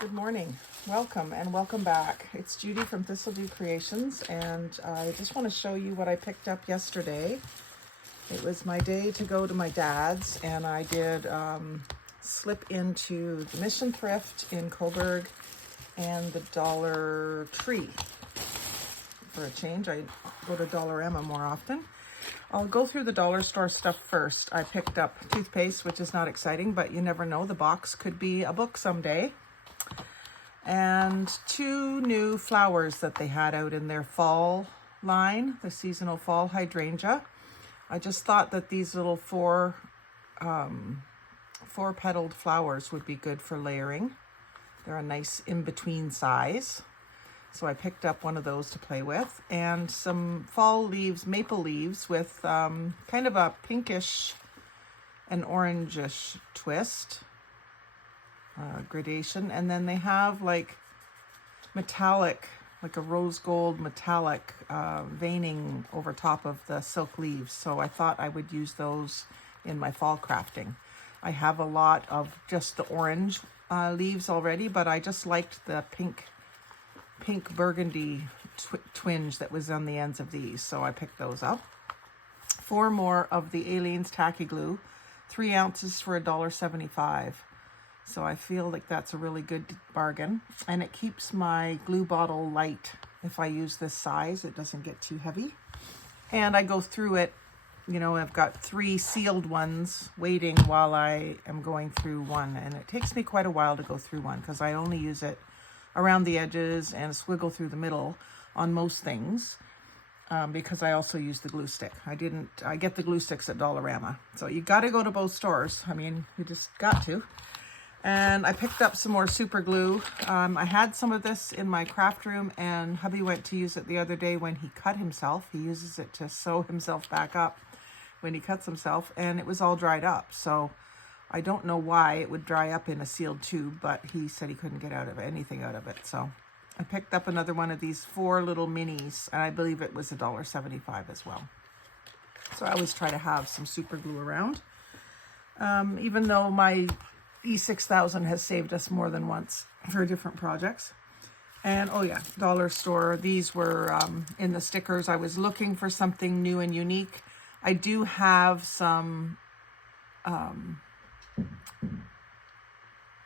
Good morning. Welcome and welcome back. It's Judy from Thistledew Creations, and I just want to show you what I picked up yesterday. It was my day to go to my dad's, and I did slip into the Mission Thrift in Coburg and the Dollar Tree. For a change, I go to Dollarama more often. I'll go through the dollar store stuff first. I picked up toothpaste, which is not exciting, but you never know. The box could be a book someday. And two new flowers that they had out in their fall line, the seasonal fall hydrangea. I just thought that these little four petaled flowers would be good for layering. They're a nice in-between size. So I picked up one of those to play with, and some fall leaves, maple leaves with kind of a pinkish and orangish twist. Gradation, and then they have like metallic, like a rose gold metallic veining over top of the silk leaves. So I thought I would use those in my fall crafting. I have a lot of just the orange leaves already, but I just liked the pink burgundy twinge that was on the ends of these, so I picked those up. 4 more of the Aleene's tacky glue, 3 ounces for $1.75. So I feel like that's a really good bargain, and it keeps my glue bottle light. If I use this size, it doesn't get too heavy. And I go through it, you know, I've got 3 sealed ones waiting while I am going through one, and it takes me quite a while to go through one because I only use it around the edges and swiggle through the middle on most things, because I also use the glue stick. I get the glue sticks at Dollarama. So you got to go to both stores. I mean, you just got to. And I picked up some more super glue. I had some of this in my craft room, and hubby went to use it the other day when he cut himself. He uses it to sew himself back up when he cuts himself, and it was all dried up. So I don't know why it would dry up in a sealed tube, but he said he couldn't get anything out of it. So I picked up another one of these 4 little minis, and I believe it was $1.75 as well. So I always try to have some super glue around, even though my E6000 has saved us more than once for different projects. And oh yeah, dollar store, these were in the stickers. I was looking for something new and unique. I do have some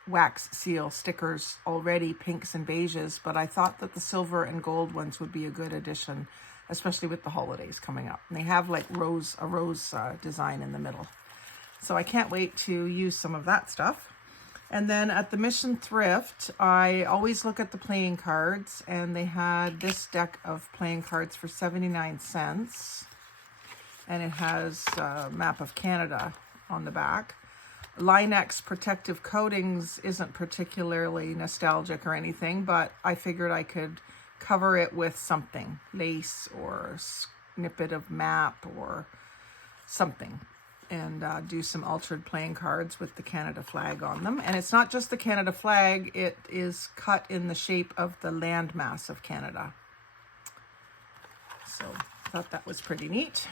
wax seal stickers already, pinks and beiges, but I thought that the silver and gold ones would be a good addition, especially with the holidays coming up. And they have like a rose design in the middle. So I can't wait to use some of that stuff. And then at the Mission Thrift, I always look at the playing cards, and they had this deck of playing cards for 79 cents. And it has a map of Canada on the back. Linex protective coatings isn't particularly nostalgic or anything, but I figured I could cover it with something, lace or snippet of map or something, and do some altered playing cards with the Canada flag on them. And it's not just the Canada flag, it is cut in the shape of the landmass of Canada. So I thought that was pretty neat.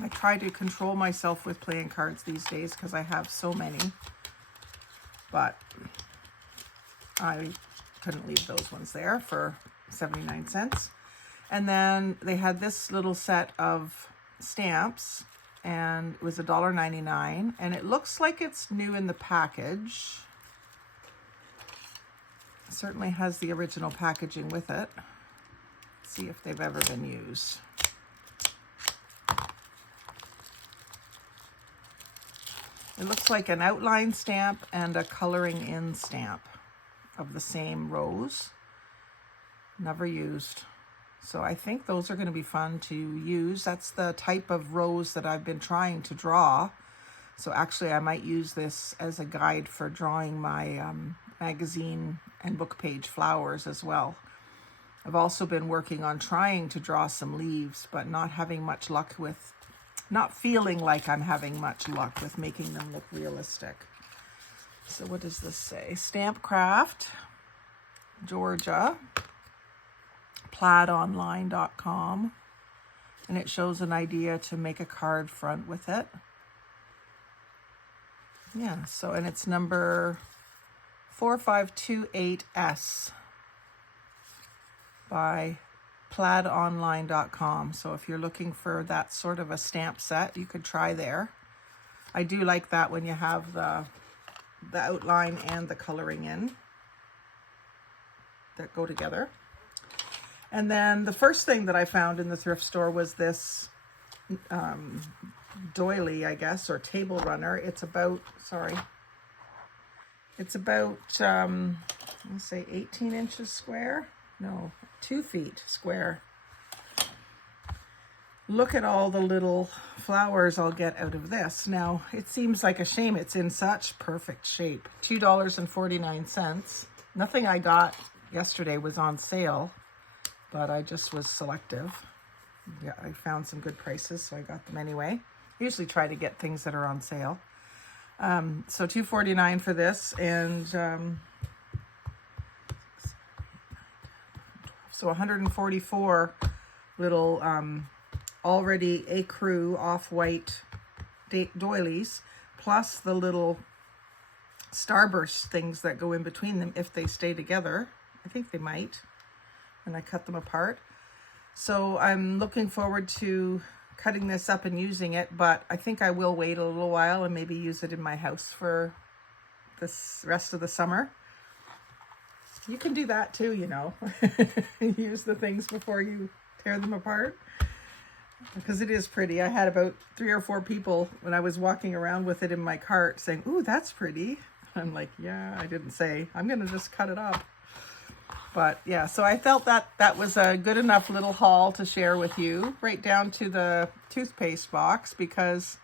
I try to control myself with playing cards these days because I have so many, but I couldn't leave those ones there for 79 cents. And then they had this little set of stamps, and it was $1.99, and it looks like it's new in the package. It certainly has the original packaging with it. Let's see if they've ever been used. It looks like an outline stamp and a coloring in stamp of the same rose. Never used. So I think those are going to be fun to use. That's the type of rose that I've been trying to draw. So actually I might use this as a guide for drawing my magazine and book page flowers as well. I've also been working on trying to draw some leaves, but not feeling like I'm having much luck with making them look realistic. So what does this say? Stampcraft, Georgia. plaidonline.com, and it shows an idea to make a card front with it. Yeah, so, and it's number 4528S by plaidonline.com. So if you're looking for that sort of a stamp set, you could try there. I do like that when you have the outline and the coloring in that go together. And then the first thing that I found in the thrift store was this doily, I guess, or table runner. It's about, let's say 18 inches square. No, 2 feet square. Look at all the little flowers I'll get out of this. Now, it seems like a shame it's in such perfect shape. $2.49. Nothing I got yesterday was on sale, but I just was selective. Yeah, I found some good prices, so I got them anyway. I usually try to get things that are on sale. So $2.49 for this, and so 144 little already ecru off-white doilies, plus the little starburst things that go in between them if they stay together. I think they might, and I cut them apart. So I'm looking forward to cutting this up and using it, but I think I will wait a little while and maybe use it in my house for this rest of the summer. You can do that too, you know. Use the things before you tear them apart, because it is pretty. I had about 3 or 4 people when I was walking around with it in my cart saying, "Ooh, that's pretty." I'm like, yeah, I didn't say. I'm going to just cut it up. But yeah, so I felt that that was a good enough little haul to share with you, right down to the toothpaste box, because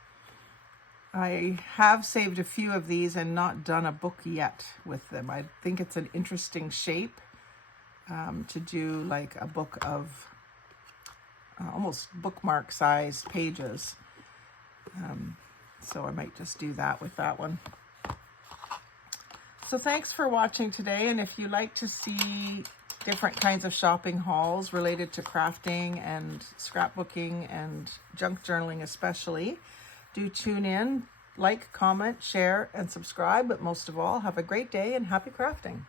I have saved a few of these and not done a book yet with them. I think it's an interesting shape to do like a book of almost bookmark sized pages. So I might just do that with that one. So thanks for watching today, and if you like to see different kinds of shopping hauls related to crafting and scrapbooking and junk journaling especially, do tune in, like, comment, share, and subscribe, but most of all, have a great day and happy crafting.